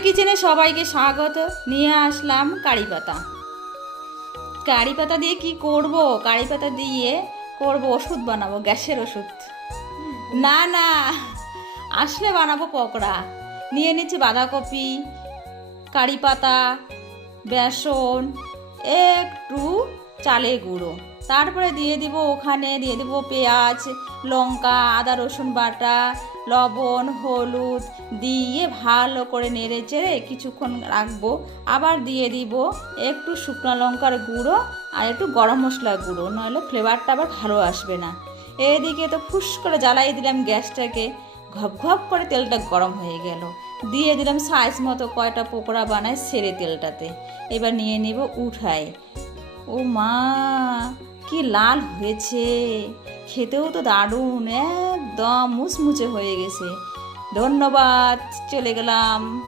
কিচেনে সবাইকে স্বাগত। নিয়ে আসলাম কারি পাতা। কারি পাতা দিয়ে কি করব? কারি পাতা দিয়ে করব ওষুধ বানাবো, গ্যাসের ওষুধ। না না, আসলে বানাবো পকোড়া। নিয়ে নিচ্ছি বাঁধাকপি, কারি পাতা, বেসন, একটু চালের গুঁড়ো। তারপরে দিয়ে দিব পেঁয়াজ, লঙ্কা, আদা রসুন বাটা, লবণ, হলুদ দিয়ে ভালো করে নেড়ে চেড়ে কিছুক্ষণ রাখবো। আবার দিয়ে দিব একটু শুকনো লঙ্কার গুঁড়ো আর একটু গরম মশলার গুঁড়ো, নইলে ফ্লেভারটা আবার ভালো আসবে না। এদিকে তো ফুস করে জ্বালাই দিলাম গ্যাসটাকে, ঘপ ঘপ করে তেলটা গরম হয়ে গেল। দিয়ে দিলাম সাইজ মতো কয়টা পকোড়া বানায় সেরে তেলটাতে। এবার নিয়ে নিব উঠাই। ও মা, কি লাল হয়েছে! খেতেও তো দারুণ, একদম মুচমুচে হয়ে গেছে। ধন্যবাদ, চলে গেলাম।